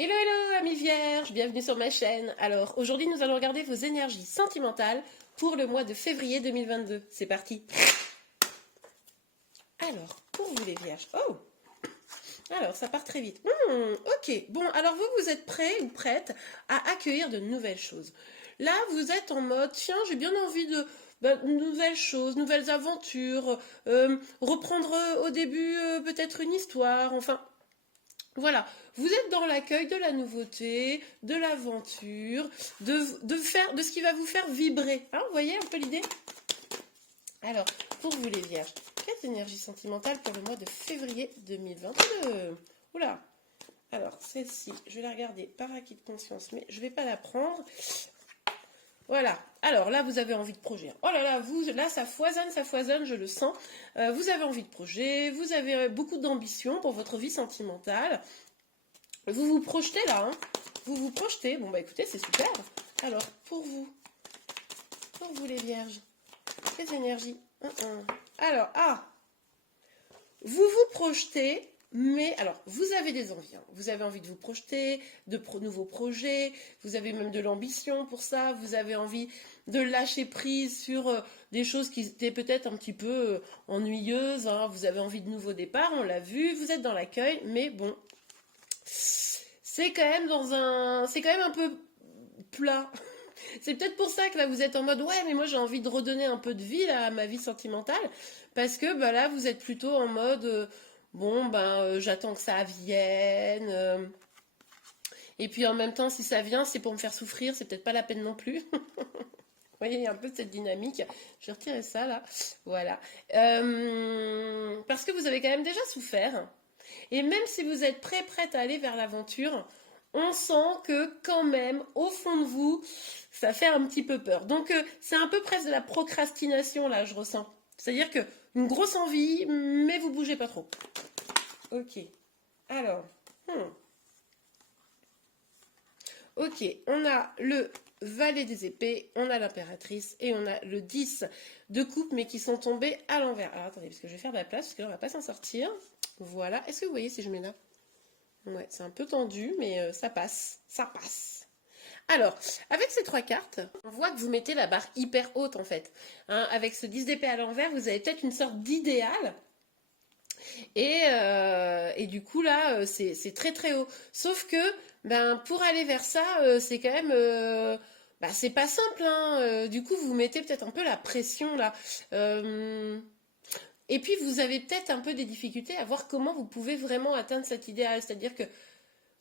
Hello, hello, amis vierges, bienvenue sur ma chaîne. Alors, aujourd'hui, nous allons regarder vos énergies sentimentales pour le mois de février 2022. C'est parti. Alors, pour vous les vierges. Oh, alors, ça part très vite. Ok, bon, alors vous êtes prêts ou prêtes à accueillir de nouvelles choses. Là, vous êtes en mode, tiens, j'ai bien envie de nouvelles choses, nouvelles aventures, reprendre au début peut-être une histoire, enfin... Voilà, vous êtes dans l'accueil de la nouveauté, de l'aventure, de ce qui va vous faire vibrer. Hein, vous voyez un peu l'idée? Alors, pour vous les vierges, quelle énergie sentimentale pour le mois de février 2022? Oula. Alors, celle-ci, je vais la regarder par acquis de conscience, mais je ne vais pas la prendre. Voilà. Alors là, vous avez envie de projet. Oh là là, là, ça foisonne, je le sens. Vous avez envie de projet, vous avez beaucoup d'ambition pour votre vie sentimentale. Vous vous projetez là, hein. Vous vous projetez. Bon, bah écoutez, c'est super. Alors, pour vous les vierges, les énergies. Alors, vous vous projetez. Mais alors, vous avez des envies, hein. Vous avez envie de vous projeter, de nouveaux projets, vous avez même de l'ambition pour ça, vous avez envie de lâcher prise sur des choses qui étaient peut-être un petit peu ennuyeuses, hein. Vous avez envie de nouveaux départs, on l'a vu, vous êtes dans l'accueil, mais bon, c'est quand même un peu plat. C'est peut-être pour ça que là vous êtes en mode ouais mais moi j'ai envie de redonner un peu de vie là, à ma vie sentimentale parce que bah, là vous êtes plutôt en mode bon ben j'attends que ça vienne et puis en même temps si ça vient c'est pour me faire souffrir, c'est peut-être pas la peine non plus. Vous voyez, il y a un peu cette dynamique. Je vais retirer ça là. Voilà. Parce que vous avez quand même déjà souffert. Et même si vous êtes prête à aller vers l'aventure, on sent que quand même, au fond de vous, ça fait un petit peu peur. Donc c'est un peu presque de la procrastination là, je ressens. C'est-à-dire que une grosse envie, mais vous bougez pas trop. Ok. Alors. Ok, on a le valet des épées, on a l'impératrice et on a le 10 de coupe, mais qui sont tombés à l'envers. Alors attendez, parce que je vais faire de la place, parce que là on va pas s'en sortir. Voilà, est-ce que vous voyez si je mets là? Ouais, c'est un peu tendu, mais ça passe, ça passe. Alors, avec ces trois cartes, on voit que vous mettez la barre hyper haute en fait. Hein, avec ce 10 d'épée à l'envers, vous avez peut-être une sorte d'idéal. Et du coup là, c'est très très haut. Sauf que, ben, pour aller vers ça, c'est quand même... bah, c'est pas simple, hein. Du coup, vous mettez peut-être un peu la pression là. Et puis, vous avez peut-être un peu des difficultés à voir comment vous pouvez vraiment atteindre cet idéal. C'est-à-dire que,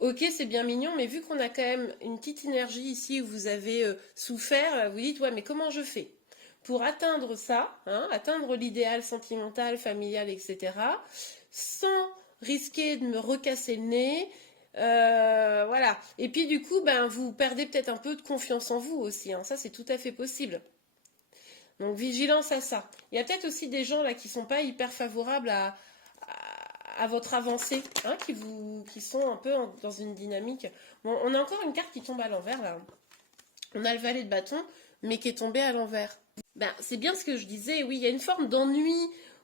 ok, c'est bien mignon, mais vu qu'on a quand même une petite énergie ici où vous avez souffert, vous dites, ouais, mais comment je fais pour atteindre ça, hein, atteindre l'idéal sentimental, familial, etc., sans risquer de me recasser le nez. Voilà. Et puis du coup, ben, vous perdez peut-être un peu de confiance en vous aussi, hein. Ça, c'est tout à fait possible. Donc vigilance à ça. Il y a peut-être aussi des gens là qui sont pas hyper favorables à votre avancée, hein, qui sont un peu dans une dynamique. Bon, on a encore une carte qui tombe à l'envers là. On a le valet de bâton, mais qui est tombé à l'envers. Ben, c'est bien ce que je disais, oui, il y a une forme d'ennui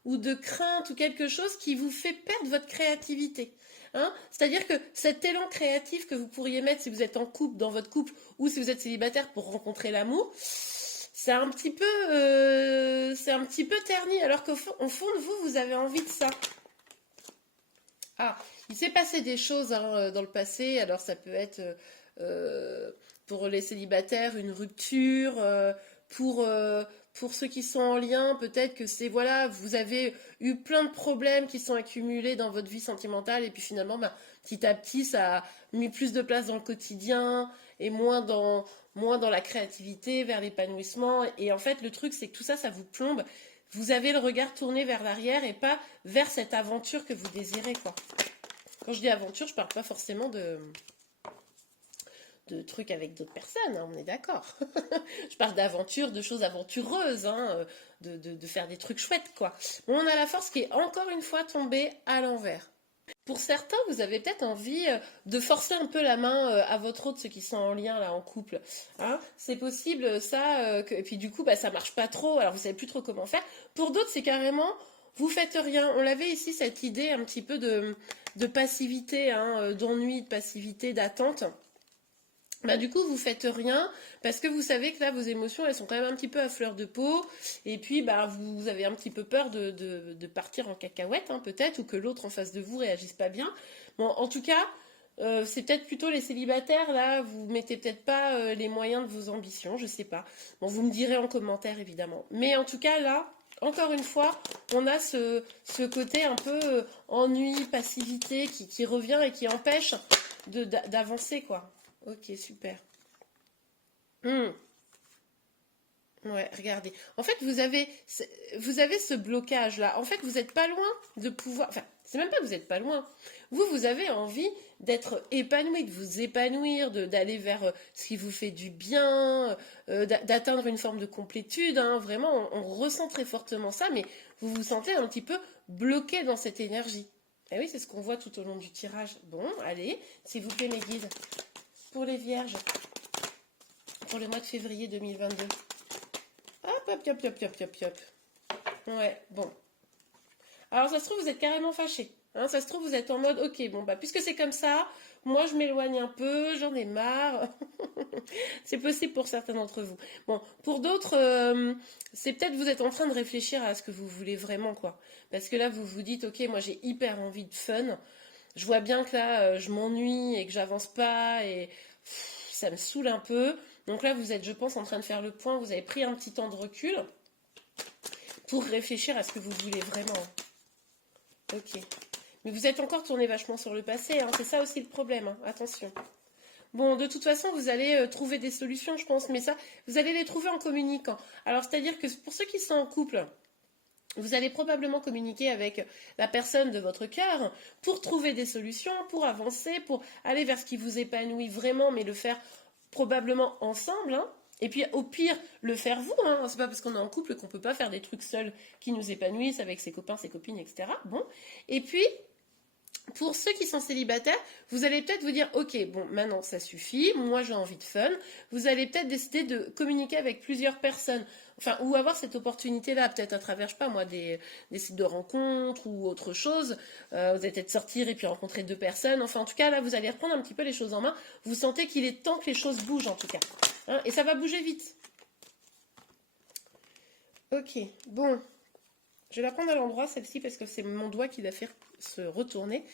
ou de crainte ou quelque chose qui vous fait perdre votre créativité. Hein, c'est-à-dire que cet élan créatif que vous pourriez mettre si vous êtes en couple, dans votre couple, ou si vous êtes célibataire pour rencontrer l'amour, c'est un petit peu terni, alors qu'au fond, au fond de vous, vous avez envie de ça. Ah, il s'est passé des choses hein, dans le passé, alors ça peut être pour les célibataires une rupture, pour ceux qui sont en lien, peut-être que c'est, voilà, vous avez eu plein de problèmes qui sont accumulés dans votre vie sentimentale, et puis finalement, bah, petit à petit, ça a mis plus de place dans le quotidien, et moins dans la créativité, vers l'épanouissement, et en fait, le truc, c'est que tout ça, ça vous plombe. Vous avez le regard tourné vers l'arrière et pas vers cette aventure que vous désirez, quoi. Quand je dis aventure, je parle pas forcément de trucs avec d'autres personnes, hein, on est d'accord. Je parle d'aventure, de choses aventureuses, hein, de faire des trucs chouettes, quoi. Bon, on a la force qui est encore une fois tombée à l'envers. Pour certains, vous avez peut-être envie de forcer un peu la main à votre autre, ceux qui sont en lien, là, en couple. Hein, c'est possible, ça, et puis du coup, bah, ça marche pas trop, alors vous savez plus trop comment faire. Pour d'autres, c'est carrément, vous faites rien. On l'avait ici, cette idée un petit peu de passivité, hein, d'ennui, de passivité, d'attente. Bah, du coup, vous faites rien parce que vous savez que là, vos émotions, elles sont quand même un petit peu à fleur de peau. Et puis, bah, vous avez un petit peu peur de partir en cacahuète, hein, peut-être, ou que l'autre en face de vous réagisse pas bien. Bon, en tout cas, c'est peut-être plutôt les célibataires, là, vous mettez peut-être pas les moyens de vos ambitions, je sais pas. Bon, vous me direz en commentaire, évidemment. Mais en tout cas, là, encore une fois, on a ce côté un peu ennui, passivité qui revient et qui empêche d'avancer, quoi. Ok, super. Hmm. Ouais, regardez. En fait, vous avez ce blocage-là. En fait, vous n'êtes pas loin de pouvoir. Enfin, c'est même pas que vous n'êtes pas loin. Vous avez envie d'être épanoui, de vous épanouir, d'aller vers ce qui vous fait du bien, d'atteindre une forme de complétude, hein. Vraiment, on ressent très fortement ça, mais vous vous sentez un petit peu bloqué dans cette énergie. Et oui, c'est ce qu'on voit tout au long du tirage. Bon, allez, s'il vous plaît, mes guides, pour les vierges, pour le mois de février 2022. Hop, hop, hop, hop, hop, hop, hop. Ouais, bon. Alors, ça se trouve, vous êtes carrément fâché. Hein, ça se trouve, vous êtes en mode, ok, bon, bah, puisque c'est comme ça, moi, je m'éloigne un peu, j'en ai marre. C'est possible pour certains d'entre vous. Bon, pour d'autres, c'est peut-être vous êtes en train de réfléchir à ce que vous voulez vraiment, quoi. Parce que là, vous vous dites, ok, moi, j'ai hyper envie de fun. Je vois bien que là, je m'ennuie et que j'avance pas et ça me saoule un peu. Donc là, vous êtes, je pense, en train de faire le point. Vous avez pris un petit temps de recul pour réfléchir à ce que vous voulez vraiment. Ok. Mais vous êtes encore tourné vachement sur le passé, hein. C'est ça aussi le problème, hein. Attention. Bon, de toute façon, vous allez trouver des solutions, je pense, mais ça, vous allez les trouver en communiquant. Alors, c'est-à-dire que pour ceux qui sont en couple, vous allez probablement communiquer avec la personne de votre cœur pour trouver des solutions, pour avancer, pour aller vers ce qui vous épanouit vraiment, mais le faire probablement ensemble, hein. Et puis au pire, le faire vous, hein. C'est pas parce qu'on est en couple qu'on peut pas faire des trucs seuls qui nous épanouissent avec ses copains, ses copines, etc. Bon. Et puis, pour ceux qui sont célibataires, vous allez peut-être vous dire, ok, bon, maintenant ça suffit, moi j'ai envie de fun. Vous allez peut-être décider de communiquer avec plusieurs personnes, enfin, ou avoir cette opportunité-là, peut-être à travers, je sais pas moi, des sites de rencontres ou autre chose. Vous allez peut-être sortir et puis rencontrer deux personnes. Enfin, en tout cas, là, vous allez reprendre un petit peu les choses en main. Vous sentez qu'il est temps que les choses bougent, en tout cas. Hein, et ça va bouger vite. Ok, bon. Je vais la prendre à l'endroit, celle-ci, parce que c'est mon doigt qui l'a fait se retourner.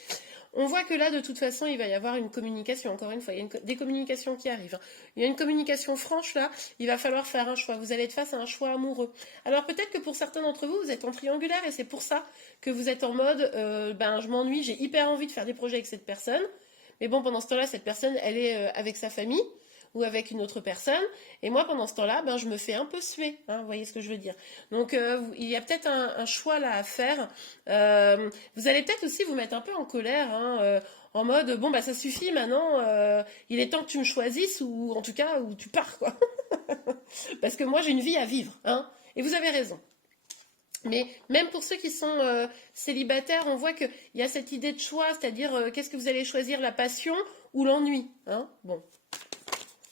On voit que là, de toute façon, il va y avoir une communication. Encore une fois, il y a des communications qui arrivent, hein. Il y a une communication franche, là. Il va falloir faire un choix. Vous allez être face à un choix amoureux. Alors, peut-être que pour certains d'entre vous, vous êtes en triangulaire et c'est pour ça que vous êtes en mode, ben, je m'ennuie, j'ai hyper envie de faire des projets avec cette personne. Mais bon, pendant ce temps-là, cette personne, elle est avec sa famille ou avec une autre personne. Et moi, pendant ce temps-là, ben, je me fais un peu suer. Hein, vous voyez ce que je veux dire. Donc, il y a peut-être un choix là à faire. Vous allez peut-être aussi vous mettre un peu en colère, hein, en mode, bon, bah ça suffit maintenant, il est temps que tu me choisisses, ou en tout cas, où tu pars, quoi. Parce que moi, j'ai une vie à vivre. Hein, et vous avez raison. Mais même pour ceux qui sont célibataires, on voit qu'il y a cette idée de choix, c'est-à-dire qu'est-ce que vous allez choisir, la passion ou l'ennui, hein. Bon,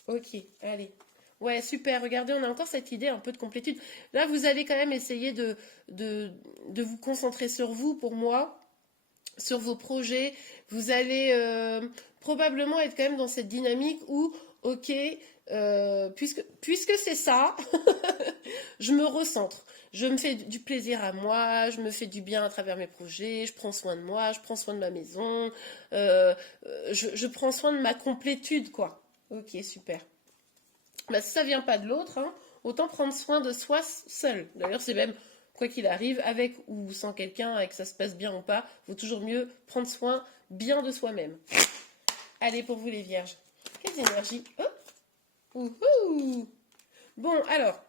ok, allez. Ouais, super, regardez, on a encore cette idée un peu de complétude. Là, vous allez quand même essayer de vous concentrer sur vous, pour moi, sur vos projets. Vous allez probablement être quand même dans cette dynamique où, ok, puisque c'est ça, je me recentre. Je me fais du plaisir à moi, je me fais du bien à travers mes projets, je prends soin de moi, je prends soin de ma maison, je prends soin de ma complétude, quoi. Ok, super. Bah, si ça vient pas de l'autre, hein, autant prendre soin de soi seul. D'ailleurs, c'est même, quoi qu'il arrive, avec ou sans quelqu'un, et que ça se passe bien ou pas, il vaut toujours mieux prendre soin bien de soi-même. Allez, pour vous les vierges. Quelles énergies. Oh. Ouhou. Bon, alors,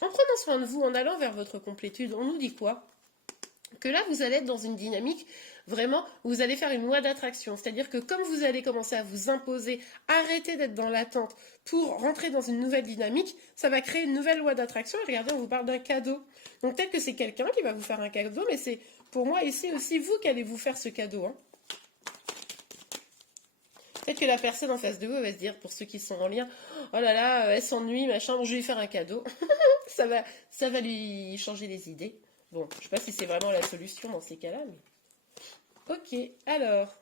en prenant soin de vous, en allant vers votre complétude, on nous dit quoi? Que là, vous allez être dans une dynamique vraiment où vous allez faire une loi d'attraction. C'est-à-dire que comme vous allez commencer à vous imposer, arrêter d'être dans l'attente pour rentrer dans une nouvelle dynamique, ça va créer une nouvelle loi d'attraction. Et regardez, on vous parle d'un cadeau. Donc peut-être que c'est quelqu'un qui va vous faire un cadeau, mais c'est pour moi ici aussi vous qui allez vous faire ce cadeau, hein. Peut-être que la personne en face de vous va se dire, pour ceux qui sont en lien, oh là là, elle s'ennuie, machin, bon, je vais lui faire un cadeau. Ça va lui changer les idées. Bon, je sais pas si c'est vraiment la solution dans ces cas-là, mais... Ok, alors...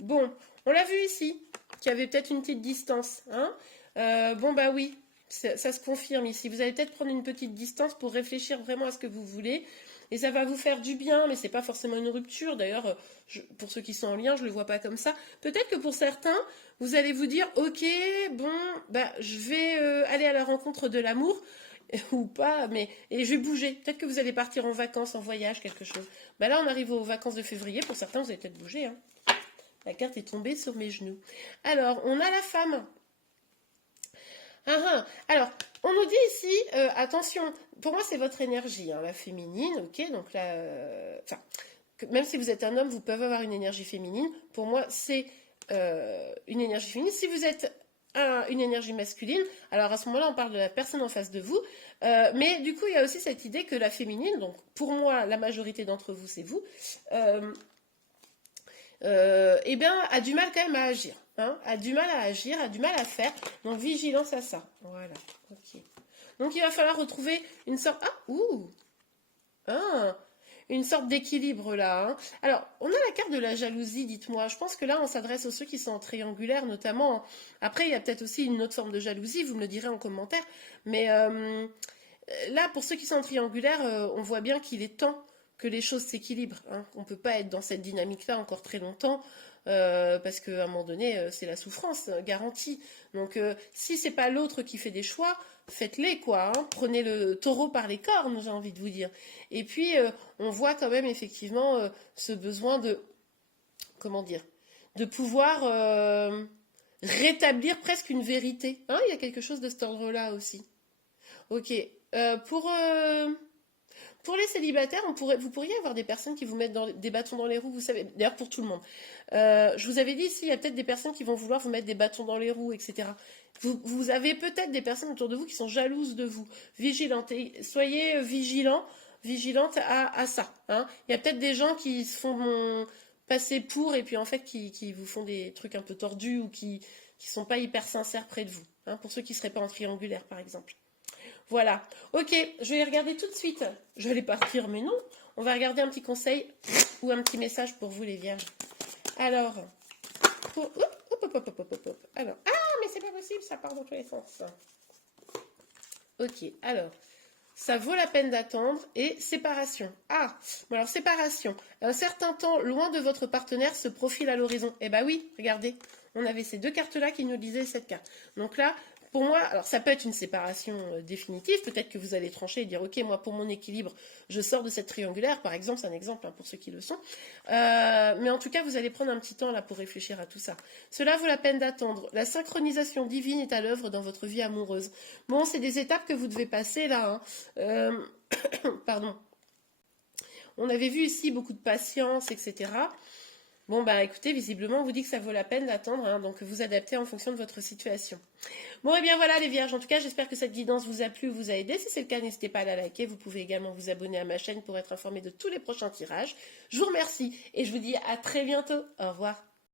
bon, on l'a vu ici, qu'il y avait peut-être une petite distance, hein. Bon, bah oui, ça se confirme ici. Vous allez peut-être prendre une petite distance pour réfléchir vraiment à ce que vous voulez. Et ça va vous faire du bien, mais c'est pas forcément une rupture. D'ailleurs, pour ceux qui sont en lien, je le vois pas comme ça. Peut-être que pour certains, vous allez vous dire, ok, bon, bah je vais aller à la rencontre de l'amour ou pas, et je vais bouger. Peut-être que vous allez partir en vacances, en voyage, quelque chose. Bah là, on arrive aux vacances de février. Pour certains, vous allez peut-être bouger, hein. La carte est tombée sur mes genoux. Alors, on a la femme. Alors, on nous dit ici, attention, pour moi c'est votre énergie, hein, la féminine, ok, donc là, même si vous êtes un homme, vous pouvez avoir une énergie féminine. Pour moi, c'est une énergie féminine. Si vous êtes une énergie masculine, alors à ce moment-là, on parle de la personne en face de vous. Mais du coup, il y a aussi cette idée que la féminine, donc pour moi, la majorité d'entre vous, c'est vous, eh bien, a du mal quand même à agir. Hein, a du mal à agir, a du mal à faire. Donc, vigilance à ça. Voilà. Ok. Donc, il va falloir retrouver une sorte... une sorte d'équilibre là. Hein. Alors, on a la carte de la jalousie, dites-moi. Je pense que là, on s'adresse aux ceux qui sont en triangulaire, notamment. Après, il y a peut-être aussi une autre forme de jalousie, vous me le direz en commentaire. Mais là, pour ceux qui sont en triangulaire, on voit bien qu'il est temps que les choses s'équilibrent. Hein. On ne peut pas être dans cette dynamique-là encore très longtemps. Parce qu'à un moment donné, c'est la souffrance garantie. Donc, si c'est pas l'autre qui fait des choix, faites-les quoi. Hein. Prenez le taureau par les cornes, j'ai envie de vous dire. Et puis, on voit quand même effectivement ce besoin de, comment dire, de pouvoir rétablir presque une vérité. Hein, il y a quelque chose de cet ordre-là aussi. Ok. Pour les célibataires, vous pourriez avoir des personnes qui vous mettent des bâtons dans les roues, vous savez, d'ailleurs pour tout le monde. Je vous avais dit ici, il y a peut-être des personnes qui vont vouloir vous mettre des bâtons dans les roues, etc. Vous avez peut-être des personnes autour de vous qui sont jalouses de vous. Soyez vigilantes à ça. Hein. Il y a peut-être des gens qui se font passer pour, et puis en fait qui vous font des trucs un peu tordus ou qui sont pas hyper sincères près de vous. Hein, pour ceux qui ne seraient pas en triangulaire, par exemple. Voilà. Ok, je vais regarder tout de suite. Je vais aller partir, mais non. On va regarder un petit conseil ou un petit message pour vous, les vierges. Alors, Alors, mais c'est pas possible, ça part dans tous les sens. Ok, alors, ça vaut la peine d'attendre. Et séparation. Bon alors séparation. Un certain temps loin de votre partenaire se profile à l'horizon. Eh ben oui, regardez. On avait ces deux cartes-là qui nous disaient cette carte. Donc là, pour moi, alors ça peut être une séparation définitive, peut-être que vous allez trancher et dire, ok, moi pour mon équilibre, je sors de cette triangulaire, par exemple, c'est un exemple hein, pour ceux qui le sont, mais en tout cas, vous allez prendre un petit temps là pour réfléchir à tout ça. Cela vaut la peine d'attendre. La synchronisation divine est à l'œuvre dans votre vie amoureuse. Bon, c'est des étapes que vous devez passer là. Hein. Pardon. On avait vu ici beaucoup de patience, etc. Bon, bah écoutez, visiblement, on vous dit que ça vaut la peine d'attendre, hein, donc vous adaptez en fonction de votre situation. Bon, et bien voilà les vierges, en tout cas, j'espère que cette guidance vous a plu ou vous a aidé. Si c'est le cas, n'hésitez pas à la liker. Vous pouvez également vous abonner à ma chaîne pour être informé de tous les prochains tirages. Je vous remercie et je vous dis à très bientôt. Au revoir.